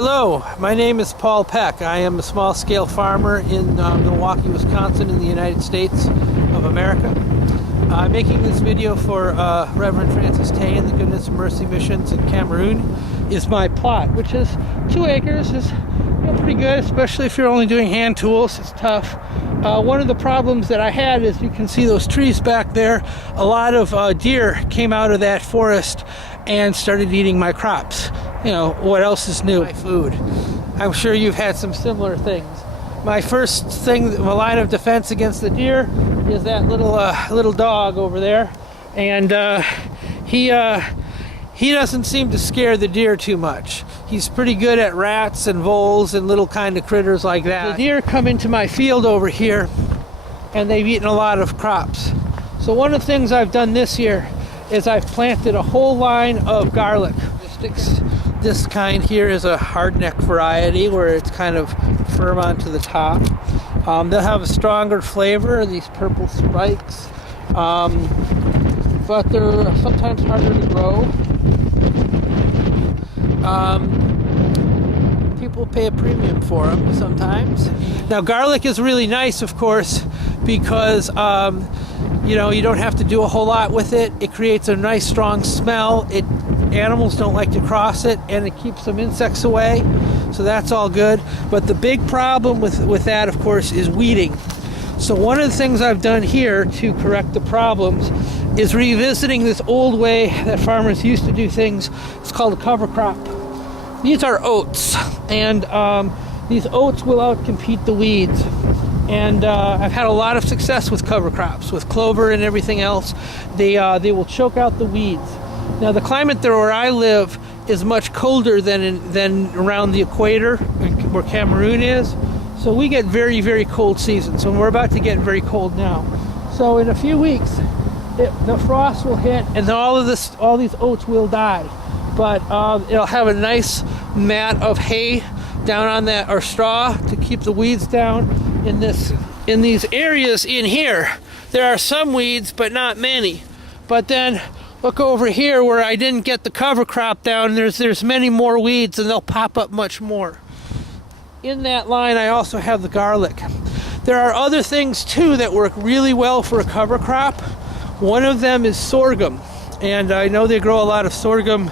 Hello, my name is Paul Peck. I am a small-scale farmer in Milwaukee, Wisconsin in the United States of America. I'm making this video for Reverend Francis Tay and the Goodness and Mercy Missions in Cameroon. Is my plot, which is 2 acres. Is pretty good, especially if you're only doing hand tools. It's tough. One of the problems that I had is you can see those trees back there. A lot of deer came out of that forest and started eating my crops. You know, what else is new? My food. I'm sure you've had some similar things. My first thing, my line of defense against the deer is that little dog over there, and he doesn't seem to scare the deer too much. He's pretty good at rats and voles and little kind of critters like that. The deer come into my field over here, and they've eaten a lot of crops. So one of the things I've done this year is I've planted a whole line of garlic. This kind here is a hardneck variety where it's kind of firm onto the top. They'll have a stronger flavor, these purple spikes, but they're sometimes harder to grow. People pay a premium for them sometimes. Now garlic is really nice, of course, because you know, you don't have to do a whole lot with it. It creates a nice strong smell. Animals don't like to cross it, and it keeps some insects away, so that's all good. But the big problem with that, of course, is weeding. So one of the things I've done here to correct the problems is revisiting this old way that farmers used to do things. It's called a cover crop. These are oats, and these oats will outcompete the weeds. And I've had a lot of success with cover crops, with clover and everything else. They will choke out the weeds. Now the climate there where I live is much colder than around the equator, where Cameroon is. So we get very, very cold seasons. So we're about to get very cold now. So in a few weeks, the frost will hit, and all these oats will die. But it'll have a nice mat of hay down on that, or straw, to keep the weeds down. In these areas in here, there are some weeds, but not many. But then look over here where I didn't get the cover crop down. There's many more weeds, and they'll pop up much more. In that line, I also have the garlic. There are other things too that work really well for a cover crop. One of them is sorghum, and I know they grow a lot of sorghum,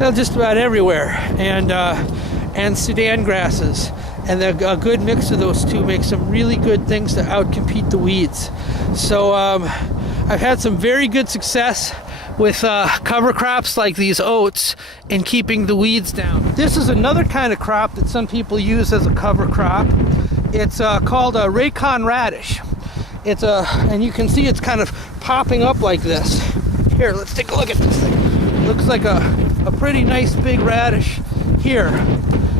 well, just about everywhere, and Sudan grasses. And a good mix of those two makes some really good things to outcompete the weeds. So I've had some very good success with cover crops like these oats in keeping the weeds down. This is another kind of crop that some people use as a cover crop. It's called a raycon radish. And you can see it's kind of popping up like this. Here, let's take a look at this thing. Looks like a pretty nice big radish here.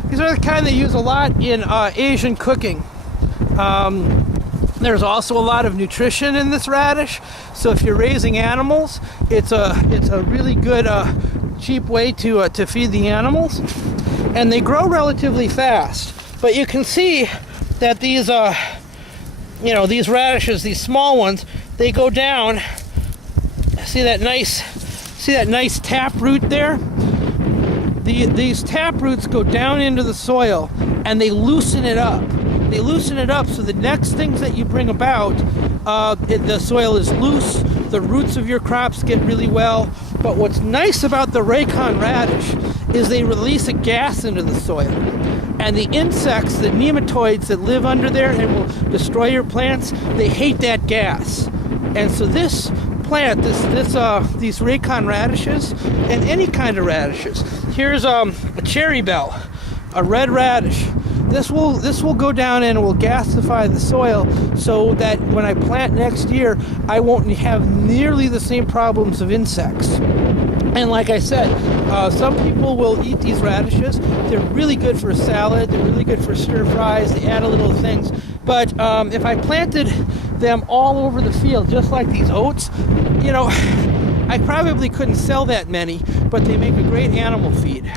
These are the kind they use a lot in Asian cooking. There's also a lot of nutrition in this radish, so if you're raising animals, it's a really good cheap way to feed the animals, and they grow relatively fast. But you can see that these these radishes, these small ones, they go down. See that nice tap root there? These tap roots go down into the soil, and they loosen it up. They loosen it up so the next things that you bring about, the soil is loose, the roots of your crops get really well. But what's nice about the raycon radish is they release a gas into the soil. And the insects, the nematoids that live under there and will destroy your plants, they hate that gas. And so this plant, these raycon radishes, and any kind of radishes. Here's a cherry bell, a red radish. This will go down and will gasify the soil so that when I plant next year, I won't have nearly the same problems of insects. And like I said, some people will eat these radishes. They're really good for a salad. They're really good for stir fries. They add a little things. But if I planted them all over the field, just like these oats, you know, I probably couldn't sell that many, but they make a great animal feed.